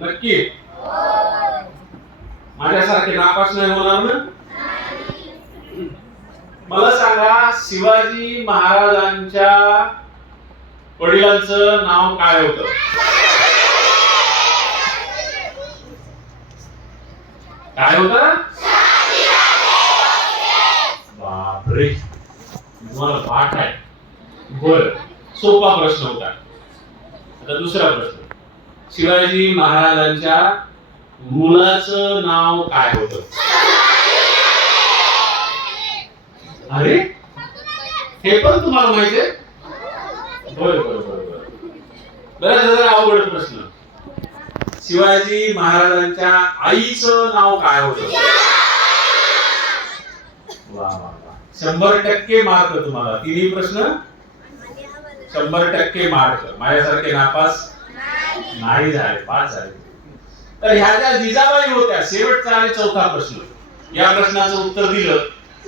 नक्की? माझ्यासारखे नापास नाही होणार ना? मला सांगा शिवाजी महाराजांच्या वडिलांचं नाव काय होत? काय होतं? बापरे. तुम्हाला पाठ आहे. बर सोपा प्रश्न होता. आता दुसरा प्रश्न. शिवाजी महाराजांच्या मुलाचं नाव काय होत? अरे? हे पण तुम्हाला माहिती आहे? बर बर बर बरं. जरा अवघड प्रश्न. शिवाजी महाराजांच्या आईचं नाव काय होत? वा वा. शंभर टक्के मार्क तुम्हाला. तिन्ही प्रश्न? शंभर टक्के मार्क. माझ्यासारखे नापास नाही झाले पाच झाले. तर ह्या ज्या जिजाबाई होत्या शेवटचा आणि चौथा प्रश्न. या प्रश्नाचं उत्तर दिलं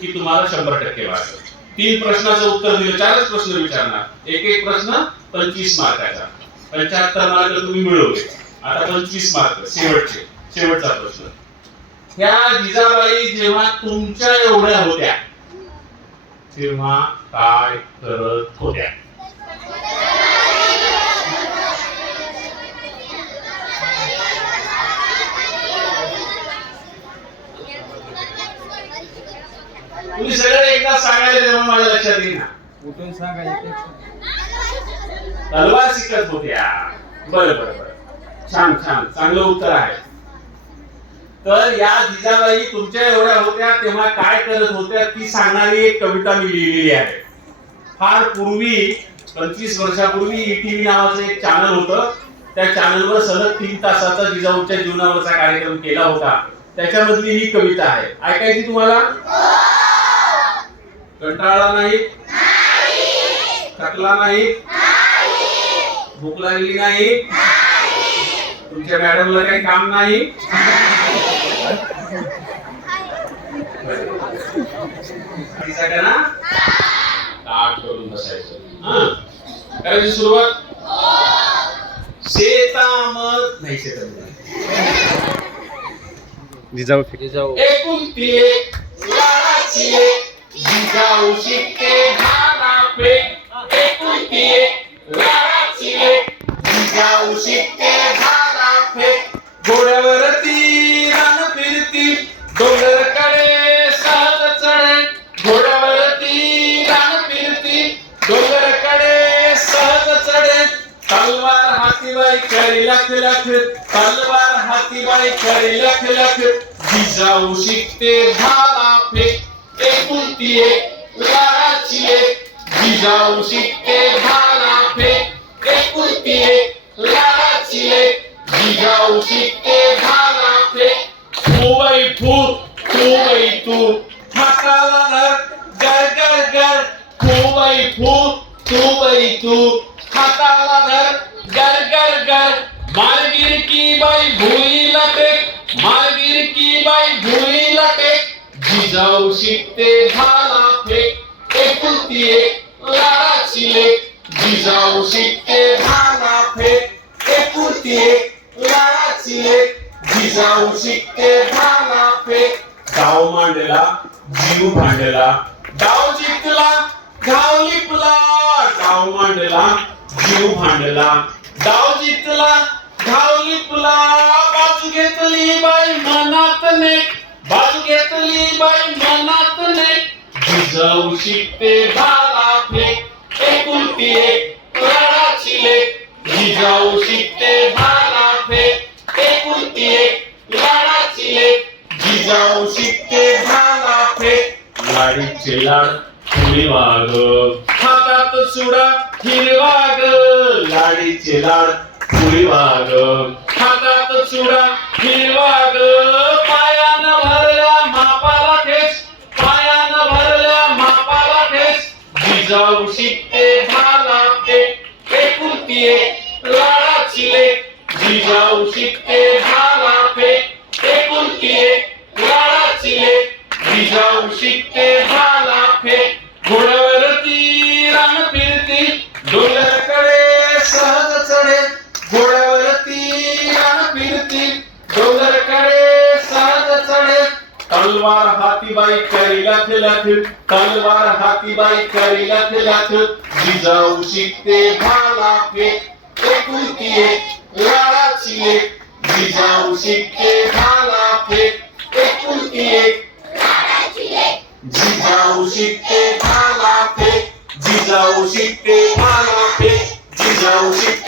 की तुम्हाला शंभर टक्के मार्क तीन प्रश्नाचं उत्तर दिलं चारच प्रश्न विचारणार. एक एक प्रश्न पंचवीस मार्काचा. पंच्याहत्तर मार्क तुम्ही मिळवले. आता पंचवीस मार्क शेवटचे शेवटचा प्रश्न. ह्या जिजाबाई जेव्हा तुमच्या एवढ्या होत्या तेव्हा काय करत तुम्ही सगळे एकदा सांगायला तेव्हा माझ्या लक्षात येईल ना उठून सांगायचे तलवार शिकत होत्या. बरं बरं बरं. छान छान. चांगलं उत्तर आहे. तर या जिजाबाई तुमच्या एवढ्या होत्या तेव्हा काय करत होत्या ती सांगणारी एक कविता मी लिहिलेली आहे. फार पूर्वी पंचवीस वर्षापूर्वी ईटीव्ही नावाचं एक चॅनल होतं. त्या चॅनलवर सलग तीन तासाचा जिजाऊच्या जीवनावरचा कार्यक्रम केला होता. त्याच्यामधली ही कविता आहे. ऐकायची तुम्हाला? कंटाळा नाही? थकला नाही? भूक लागली नाही? तुमच्या मॅडमला काही काम नाही? सगळ्यांना? ताट करून बसायचं. हं? करायची सुरुवात? शेतामत नाही शेतामध्ये जिजाऊ. जिजाऊ. एकुलती एक लाडाची एक जिजाऊ शिकते भाला फेक एकुलती एक लाडाची एक जिजाऊ शिकते भाला घोड्यावरती रान फिरती डोंगरकडे सहज चढे. घोड्यावरती रान फिरती डोंगरकडे सहज चढे. तलवार हातीबाई करी लख लख तलवार हातीबाई करी लख लख. जिजाऊ शिकते भाला फेक एकुलती एक लाडाची एक जिजाऊ शिकते भाला फेक एकुलती एक लाडाची एक जिजाऊ शिकते भाला फेक तू बाई फू तू बाई तू हाताला धर गर गर गर तू बाई फू तू जाऊ शिकते भाला फेक एकुलती एक लाडाची लेक जिजाऊ शिकते भाला फेक एकुलती एक लाडाची लेक जिजाऊ शिकते भाला फेक डाव मांडला जीव भांडला. डाव जिंकला घाव लिपला. डाव मांडला जीव भांडला. डाव जिंकला घाव लिपला. बाजू घेतली बाई मनात नेक बाजू घेतली बाई मनात नेक जिजाऊ शिकते भाला फेक एकुलती एक लाडाची लेक जिजाऊ शिकते भाला फेक एकुलती एक लाडाची लेक जिजाऊ शिकते भाला फेक लाडीचे लाड फुले वाग हातात सुडा हिरवा ग लाडीचे लाड फुले वाग हातात सुडा जिजाऊ शिकते तलवार हातीबाई करी लख लख तलवार हातीबाई करी लख लख जिजाऊ शिकते भाला फेक एकुलती एक लाडाची एक जिजाऊ शिकते भाला फेक एकुलती एक जिजाऊ शिकते भाला फेक जिजाऊ शिकते भाला फेक जिजाऊ शिकते